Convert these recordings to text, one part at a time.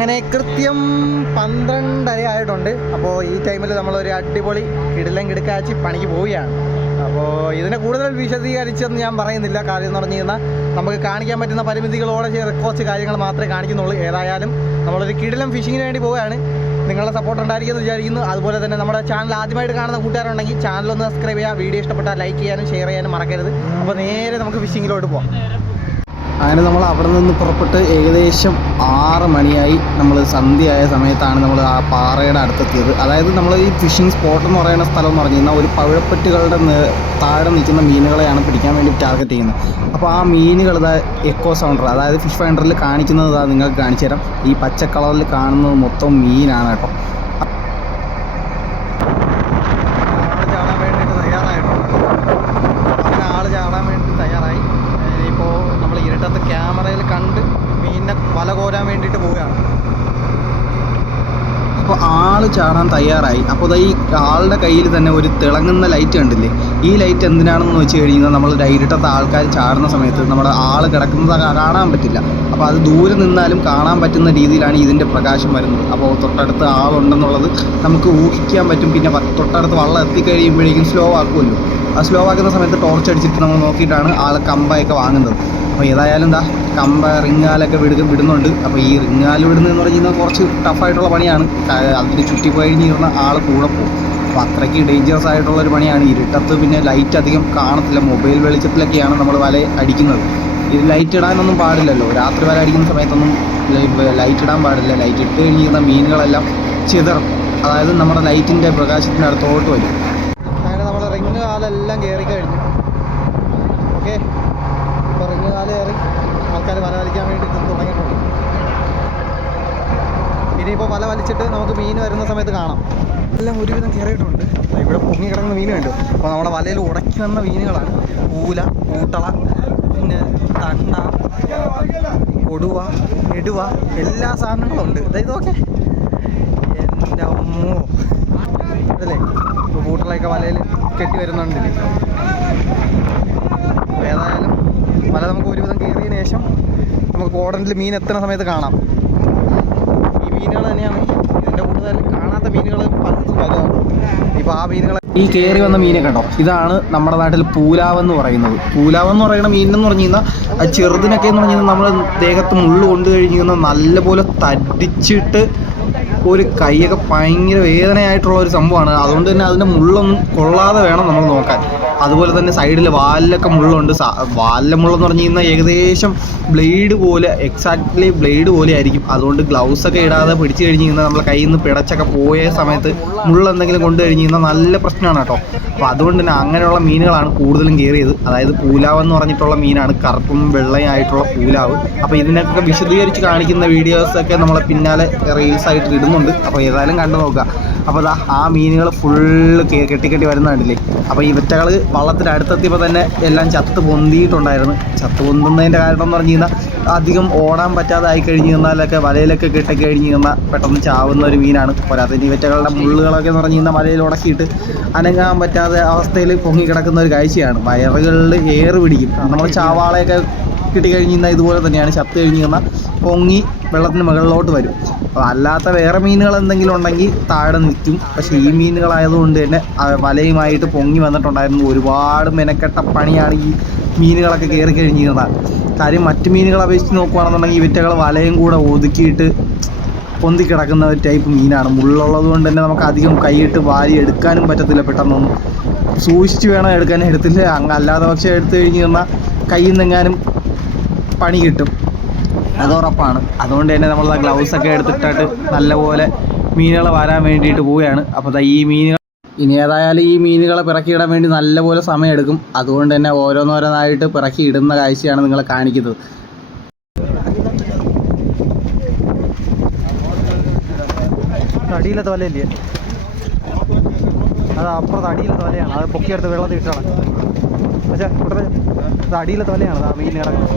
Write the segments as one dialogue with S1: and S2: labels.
S1: അങ്ങനെ കൃത്യം പന്ത്രണ്ടര ആയിട്ടുണ്ട്. അപ്പോൾ ഈ ടൈമിൽ നമ്മളൊരു അടിപൊളി കിടിലം കിടക്കാച്ചി പണിക്ക് പോവുകയാണ്. അപ്പോൾ ഇതിനെ കൂടുതൽ വിശദീകരിച്ചെന്ന് ഞാൻ പറയുന്നില്ല. കാര്യം എന്ന് പറഞ്ഞു കഴിഞ്ഞാൽ നമുക്ക് കാണിക്കാൻ പറ്റുന്ന പരിമിതികളോടെ കുറച്ച് കാര്യങ്ങൾ മാത്രമേ കാണിക്കുന്നുള്ളൂ. ഏതായാലും നമ്മളൊരു കിടിലം ഫിഷിങ്ങിന് വേണ്ടി പോവുകയാണ്. നിങ്ങളുടെ സപ്പോർട്ട് ഉണ്ടായിരിക്കുമെന്ന് വിചാരിക്കുന്നു. അതുപോലെ തന്നെ നമ്മുടെ ചാനൽ ആദ്യമായിട്ട് കാണുന്ന കൂട്ടുകാരുണ്ടെങ്കിൽ ചാനൽ ഒന്ന് സബ്സ്ക്രൈബ് ചെയ്യുക. വീഡിയോ ഇഷ്ടപ്പെട്ടാൽ ലൈക്ക് ചെയ്യാനും ഷെയർ ചെയ്യാനും മറക്കരുത്. അപ്പോൾ നേരെ നമുക്ക് ഫിഷിങ്ങിലോട്ട് പോകാം അങ്ങനെ നമ്മൾ അവിടെ നിന്ന് പുറപ്പെട്ട് ഏകദേശം ആറ് മണിയായി. നമ്മൾ സന്ധ്യയായ സമയത്താണ് നമ്മൾ ആ പാറയുടെ അടുത്തെത്തിയത്. അതായത് നമ്മൾ ഈ ഫിഷിംഗ് സ്പോട്ട് എന്ന് പറയുന്ന സ്ഥലം എന്ന് പറഞ്ഞു കഴിഞ്ഞാൽ ഒരു പഴപ്പെട്ടുകളുടെ താഴെ നിൽക്കുന്ന മീനുകളെയാണ് പിടിക്കാൻ വേണ്ടി ടാർഗറ്റ് ചെയ്യുന്നത്. അപ്പോൾ ആ മീനുകൾ എക്കോ സൗണ്ടർ അതായത് ഫിഷ് ഫൈൻഡറിൽ കാണിക്കുന്നത് നിങ്ങൾക്ക് കാണിച്ചു തരാം ഈ പച്ച കളറിൽ കാണുന്നത് മൊത്തം മീനാണ് കേട്ടോ ചാടാൻ വേണ്ടിയിട്ട് തയ്യാറായിട്ടുണ്ട് അങ്ങനെ ആൾ ചാടാൻ വേണ്ടി തയ്യാറായി ഇപ്പോൾ നമ്മൾ ഇരുട്ടത്ത് ക്യാമറയിൽ കണ്ട് മീനിനെ വല കോരാൻ വേണ്ടിയിട്ട് പോവുകയാണ്. അപ്പോൾ ആൾ ചാടാൻ തയ്യാറായി. അപ്പോൾ ഈ ആളുടെ കയ്യിൽ തന്നെ ഒരു തിളങ്ങുന്ന ലൈറ്റ് കണ്ടില്ലേ? ഈ ലൈറ്റ് എന്തിനാണെന്ന് വെച്ച് കഴിഞ്ഞാൽ നമ്മൾ ഡൈരിട്ടത്തെ ആൾക്കാർ ചാടുന്ന സമയത്ത് നമ്മുടെ ആൾ കിടക്കുന്നത് കാണാൻ പറ്റില്ല. അപ്പോൾ അത് ദൂരെ നിന്നാലും കാണാൻ പറ്റുന്ന രീതിയിലാണ് ഇതിന്റെ പ്രകാശം വരുന്നത്. അപ്പോൾ തൊട്ടടുത്ത് ആളുണ്ടെന്നുള്ളത് നമുക്ക് ഊഹിക്കാൻ പറ്റും. പിന്നെ തൊട്ടടുത്ത് വള്ളം എത്തിക്കഴിയുമ്പോഴേക്കും സ്ലോ ആക്കുമല്ലോ. ആ സ്ലോ ആക്കുന്ന സമയത്ത് ടോർച്ച് അടിച്ചിട്ട് നമ്മൾ നോക്കിയിട്ടാണ് ആൾ കമ്പയൊക്കെ വാങ്ങുന്നത്. അപ്പോൾ ഏതായാലും എന്താ കമ്പ റിങ്ങാലൊക്കെ വിടുക വിടുന്നുണ്ട്. അപ്പോൾ ഈ റിങ്ങാൽ വിടുന്നതെന്ന് പറയുന്നത് കുറച്ച് ടഫായിട്ടുള്ള പണിയാണ്. അതിന് ചുറ്റിപ്പോയിരുന്ന ആൾ കൂടെ പോകും. അപ്പോൾ അത്രയ്ക്ക് ഡേഞ്ചറസ് ആയിട്ടുള്ള ഒരു പണിയാണ്. ഇരുട്ടത്ത് പിന്നെ ലൈറ്റ് അധികം കാണത്തില്ല. മൊബൈൽ വെളിച്ചത്തിലൊക്കെയാണ് നമ്മൾ വല അടിക്കുന്നത്. ഇത് ലൈറ്റ് ഇടാനൊന്നും പാടില്ലല്ലോ. രാത്രി വല അടിക്കുന്ന സമയത്തൊന്നും ലൈറ്റ് ഇടാൻ പാടില്ല. ലൈറ്റ് ഇട്ട് കഴിഞ്ഞിരുന്ന മീനുകളെല്ലാം ചിതറും. അതായത് നമ്മുടെ ലൈറ്റിന്റെ പ്രകാശത്തിന്റെ അടുത്തോട്ട് വരും. അങ്ങനെ നമ്മൾ റിങ്ങ് കാലെല്ലാം കയറി കഴിഞ്ഞു ഓക്കെ ഇപ്പോൾ റിങ് കാൽ കയറി ആൾക്കാർ വല വലിക്കാൻ വേണ്ടി തുടങ്ങിയിട്ടുണ്ട് ഇനിയിപ്പോൾ വല വലിച്ചിട്ട് നമുക്ക് മീൻ വരുന്ന സമയത്ത് കാണാം. എല്ലാം ഒരുവിധം കയറിയിട്ടുണ്ട്. ഇവിടെ പൊങ്ങി കിടക്കുന്ന മീൻ കണ്ടു. അപ്പോൾ നമ്മുടെ വലയിൽ ഉടക്കി വന്ന മീനുകളാണ്. പൂല കൂട്ടള പിന്നെ തണ്ട കൊടുവ നെടുവ എല്ലാ സാധനങ്ങളും ഉണ്ട്. ഇതൊക്കെ. എന്റെ അമ്മോ. അതല്ലേ ഇപ്പോൾ കൂട്ടളയൊക്കെ വലയിൽ കെട്ടി വരുന്നുണ്ട് ഏതായാലും വല നമുക്ക് ഒരുവിധം കയറിയതിന് ശേഷം നമുക്ക് കോടനിൽ മീൻ എത്തുന്ന സമയത്ത് കാണാം. മീനുകൾ തന്നെയാണ്. ഇതിന്റെ കൂടുതൽ കാണാത്ത മീനുകൾ പലതും വരാറുണ്ട്. ഇപ്പോൾ ആ മീനുകൾ ഈ കയറി വന്ന മീനെ കണ്ടോ? ഇതാണ് നമ്മുടെ നാട്ടിൽ പൂലാവ് എന്ന് പറയുന്നത്. പൂലാവ് എന്ന് പറയുന്ന മീൻ എന്ന് പറഞ്ഞു കഴിഞ്ഞാൽ ചെറുതിനൊക്കെ എന്ന് പറഞ്ഞു കഴിഞ്ഞാൽ നമ്മൾ ദേഹത്ത് മുള്ളു കൊണ്ടു കഴിഞ്ഞു കഴിഞ്ഞാൽ നല്ലപോലെ തടിച്ചിട്ട് ഒരു കൈയൊക്കെ ഭയങ്കര വേദനയായിട്ടുള്ള ഒരു സംഭവമാണ്. അതുകൊണ്ട് തന്നെ അതിന്റെ മുള്ളൊന്നും കൊള്ളാതെ വേണം നമ്മൾ നോക്കാൻ. അതുപോലെ തന്നെ സൈഡിൽ വാലിലൊക്കെ മുള്ളുണ്ട്. വാലിലെ മുള്ളെന്ന് പറഞ്ഞു കഴിഞ്ഞാൽ ഏകദേശം ബ്ലേഡ് പോലെ എക്സാക്ട്ലി ബ്ലേഡ് പോലെ ആയിരിക്കും. അതുകൊണ്ട് ഗ്ലൗസ് ഒക്കെ ഇടാതെ പിടിച്ചു കഴിഞ്ഞ് കഴിഞ്ഞാൽ നമ്മളെ കയ്യിൽ നിന്ന് പിടച്ചൊക്കെ പോയ സമയത്ത് മുള്ള എന്തെങ്കിലും കൊണ്ടു കഴിഞ്ഞ് കഴിഞ്ഞാൽ നല്ല പ്രശ്നമാണ് കേട്ടോ. അപ്പോൾ അതുകൊണ്ട് തന്നെ അങ്ങനെയുള്ള മീനുകളാണ് കൂടുതലും കയറിയത് അതായത് പൂലാവ് എന്ന് പറഞ്ഞിട്ടുള്ള മീനാണ്. കറുപ്പും വെള്ളയും ആയിട്ടുള്ള പൂലാവ്. അപ്പോൾ ഇതിനൊക്കെ വിശദീകരിച്ച് കാണിക്കുന്ന വീഡിയോസൊക്കെ നമ്മളെ പിന്നാലെ റീൽസ് ആയിട്ട് ഇടുന്നുണ്ട് അപ്പോൾ ഏതായാലും കണ്ടു നോക്കുക. അപ്പോൾ അതാ ആ മീനുകൾ ഫുള്ള് കെട്ടി കെട്ടി വരുന്ന കണ്ടില്ലേ? അപ്പോൾ ഈ വെറ്റകൾ വള്ളത്തിന്റെ അടുത്തെത്തിയപ്പോൾ തന്നെ എല്ലാം ചത്ത് പൊന്തിയിട്ടുണ്ടായിരുന്നു. ചത്ത് പൊന്തുന്നതിന്റെ കാരണം എന്ന് പറഞ്ഞു കഴിഞ്ഞാൽ അധികം ഓടാൻ പറ്റാതെ ആയി കഴിഞ്ഞ് കഴിഞ്ഞാലൊക്കെ വലയിലൊക്കെ കെട്ടി കഴിഞ്ഞ് പെട്ടെന്ന് ചാവുന്ന ഒരു മീനാണ്. പോരാതെ ഈ വിറ്റകളുടെ മുള്ളുകളൊക്കെ എന്ന് പറഞ്ഞു കഴിഞ്ഞാൽ വലയിൽ ഉടക്കിയിട്ട് അനങ്ങാൻ പറ്റാതെ അവസ്ഥയിൽ പൊങ്ങി കിടക്കുന്ന ഒരു കാഴ്ചയാണ്. വയറുകളിൽ ഏറ് പിടിക്കും. നമ്മൾ ചാവാളയൊക്കെ കിട്ടിക്കഴിഞ്ഞ് കഴിഞ്ഞാൽ ഇതുപോലെ തന്നെയാണ്. ചത്ത് കഴിഞ്ഞ് കഴിഞ്ഞാൽ പൊങ്ങി വെള്ളത്തിന് മുകളിലോട്ട് വരും. അപ്പോൾ അല്ലാത്ത വേറെ മീനുകൾ എന്തെങ്കിലും ഉണ്ടെങ്കിൽ താഴെ നിൽക്കും. പക്ഷേ ഈ മീനുകളായതുകൊണ്ട് തന്നെ വലയുമായിട്ട് പൊങ്ങി വന്നിട്ടുണ്ടായിരുന്നു. ഒരുപാട് മെനക്കെട്ട പണിയാണ് ഈ മീനുകളൊക്കെ കയറി കഴിഞ്ഞ് കഴിഞ്ഞാൽ കാര്യം മറ്റ് മീനുകളെ അപേക്ഷിച്ച് നോക്കുകയാണെന്നുണ്ടെങ്കിൽ ഇവറ്റകൾ വലയും കൂടെ ഒതുക്കിയിട്ട് പൊന്തി കിടക്കുന്ന ഒരു ടൈപ്പ് മീനാണ്. മുള്ളുള്ളത് കൊണ്ട് തന്നെ നമുക്ക് അധികം കൈയിട്ട് വാരി എടുക്കാനും പറ്റത്തില്ല പെട്ടെന്നൊന്നും. സൂക്ഷിച്ച് വേണം എടുക്കാൻ. എടുത്തില്ല. അല്ലാതെ പക്ഷേ എടുത്തു കഴിഞ്ഞ് കഴിഞ്ഞാൽ കയ്യിൽ നിന്നെങ്ങാനും പണി കിട്ടും. അത് ഉറപ്പാണ്. അതുകൊണ്ട് തന്നെ നമ്മൾ ഗ്ലൗസ് ഒക്കെ എടുത്തിട്ടിട്ട് നല്ലപോലെ മീനുകളെ വരാൻ വേണ്ടിയിട്ട് പോവുകയാണ്. അപ്പോൾ ഈ മീനുകൾ ഇനി ഏതായാലും ഈ മീനുകളെ പിറക്കിയിടാൻ വേണ്ടി നല്ലപോലെ സമയമെടുക്കും അതുകൊണ്ട് തന്നെ ഓരോന്നോരോന്നായിട്ട് പിറക്കി ഇടുന്ന കാഴ്ചയാണ് നിങ്ങളെ കാണിക്കുന്നത്. തടിയിലെ തോലയില്ലേ? അത് അപ്പുറത്ത് അടിയിലെ തോലയാണ്. അത് പൊക്കിയെടുത്ത് വെള്ളത്തിൽ ഇട്ടാണ്. പക്ഷേ അടിയിലെ തോലയാണ്? ആ മീൻ കിടക്കുന്നത്.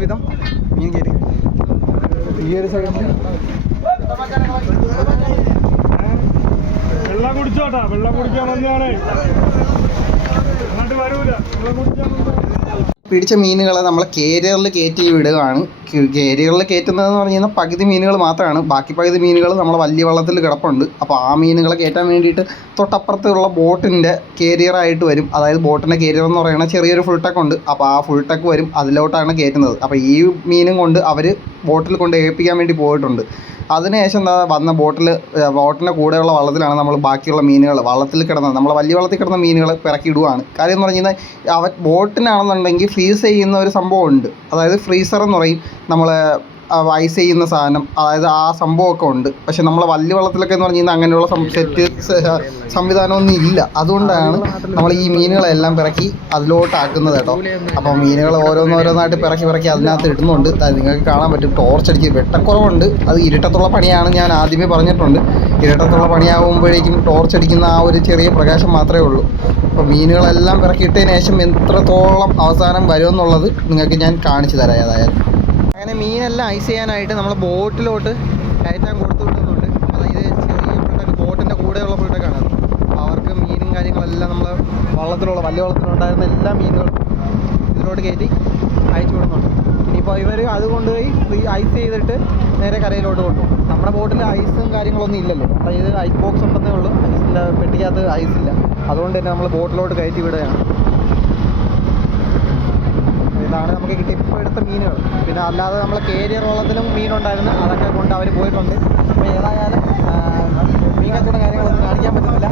S1: ഒരുവിധം
S2: മീൻ കയറി.
S1: ഈ ഒരു സൈഡിൽ
S2: വെള്ളം കുടിച്ചോട്ടാ വെള്ളം കുടിക്കാൻ വന്നതാണ് അങ്ങോട്ട് വരൂല വെള്ളം
S1: പിടിച്ച മീനുകളെ നമ്മൾ കേരിയറിൽ കയറ്റി വിടുകയാണ്. കേരിയറിൽ കയറ്റുന്നതെന്ന് പറഞ്ഞു കഴിഞ്ഞാൽ പകുതി മീനുകൾ മാത്രമാണ് ബാക്കി പകുതി മീനുകൾ നമ്മൾ വലിയ വള്ളത്തിൽ കിടപ്പുണ്ട്. അപ്പോൾ ആ മീനുകളെ കയറ്റാൻ വേണ്ടിയിട്ട് തൊട്ടപ്പുറത്തുള്ള ബോട്ടിന്റെ കേരിയറായിട്ട് വരും. അതായത് ബോട്ടിന്റെ കേരിയർ എന്ന് പറയുന്നത് ചെറിയൊരു ഫുൾ ടെക്ക് ഉണ്ട്. അപ്പോൾ ആ ഫുൾ ടെക്ക് വരും. അതിലോട്ടാണ് കയറ്റുന്നത് അപ്പോൾ ഈ മീനും കൊണ്ട് അവർ ബോട്ടിൽ കൊണ്ട് ഏൽപ്പിക്കാൻ വേണ്ടി പോയിട്ടുണ്ട്. അതിനുശേഷം എന്താ വന്ന ബോട്ടിൽ ബോട്ടിന്റെ കൂടെയുള്ള വള്ളത്തിലാണ് നമ്മൾ ബാക്കിയുള്ള മീനുകൾ വള്ളത്തിൽ കിടന്നത്. നമ്മൾ വലിയ വള്ളത്തിൽ കിടന്ന മീനുകൾ പിറക്കി ഇടുവാണ്. കാര്യം എന്ന് പറഞ്ഞു കഴിഞ്ഞാൽ അവ ബോട്ടിനാണെന്നുണ്ടെങ്കിൽ ഫ്രീസ് ചെയ്യുന്ന ഒരു സംഭവം ഉണ്ട് അതായത് ഫ്രീസർ എന്ന് പറയും നമ്മൾ ഐസ് ചെയ്യുന്ന സാധനം അതായത് ആ സംഭവമൊക്കെ ഉണ്ട്. പക്ഷെ നമ്മളെ വലിയ വള്ളത്തിലൊക്കെ എന്ന് പറഞ്ഞു കഴിഞ്ഞാൽ അങ്ങനെയുള്ള സെറ്റ് സംവിധാനമൊന്നും ഇല്ല. അതുകൊണ്ടാണ് നമ്മൾ ഈ മീനുകളെല്ലാം പിറക്കി അതിലോട്ടാക്കുന്നത് കേട്ടോ. അപ്പോൾ മീനുകൾ ഓരോന്നോരോന്നായിട്ട് പിറക്കി പിറക്കി അതിനകത്ത് ഇടുന്നുണ്ട്. അത് നിങ്ങൾക്ക് കാണാൻ പറ്റും. ടോർച്ച് അടിച്ച് വെട്ടക്കുറവുണ്ട്. അത് ഇരുട്ടത്തുള്ള പണിയാണ് ഞാൻ ആദ്യമേ പറഞ്ഞിട്ടുണ്ട്. ഇരുട്ടത്തുള്ള പണിയാകുമ്പോഴേക്കും ടോർച്ച് അടിക്കുന്ന ആ ഒരു ചെറിയ പ്രകാശം മാത്രമേ ഉള്ളൂ. അപ്പോൾ മീനുകളെല്ലാം പിറക്കിയിട്ടതിന് ശേഷം എത്രത്തോളം അവസാനം വരുമെന്നുള്ളത് നിങ്ങൾക്ക് ഞാൻ കാണിച്ചു തരാം ഏതായാലും. അങ്ങനെ മീനെല്ലാം ഐസ് ചെയ്യാനായിട്ട് നമ്മൾ ബോട്ടിലോട്ട് കയറ്റാൻ കൊടുത്തു വിടുന്നുണ്ട് അതായത് ചെറിയ ഫുൾട്ടൊക്കെ ബോട്ടിന്റെ കൂടെയുള്ള പിള്ളേർക്കാണ് അവർക്ക് മീനും കാര്യങ്ങളെല്ലാം നമ്മൾ വള്ളത്തിലുള്ള വലിയ വള്ളത്തിലുണ്ടായിരുന്ന എല്ലാ മീനുകളും ഇതിലോട്ട് കയറ്റി അയച്ചു വിടുന്നുണ്ട് ഇനിയിപ്പോൾ ഇവർ അത് കൊണ്ടുപോയി ഐസ് ചെയ്തിട്ട് നേരെ കരയിലോട്ട് കൊണ്ടുപോകും. നമ്മുടെ ബോട്ടിൽ ഐസും കാര്യങ്ങളൊന്നും ഇല്ലല്ലോ. അതായത് ഐസ് ബോക്സ് ഉണ്ടെന്നേ ഉള്ളൂ. ഐസിന്റെ പെട്ടിക്കകത്ത് ഐസില്ല അതുകൊണ്ട് തന്നെ നമ്മൾ ബോട്ടിലോട്ട് കയറ്റി വിടുകയാണ്. ഇതാണ് നമുക്ക് കിട്ടിയ ഇപ്പോൾ എടുത്ത മീനുകൾ. പിന്നെ അല്ലാതെ നമ്മൾ കേരിയർ വള്ളത്തിലും മീനുണ്ടായിരുന്നു. അതൊക്കെ കൊണ്ട് അവർ പോയിട്ടുണ്ട്. അപ്പോൾ ഏതായാലും മീൻ കച്ചവടം കാര്യങ്ങളൊന്നും കാണിക്കാൻ പറ്റുന്നില്ല.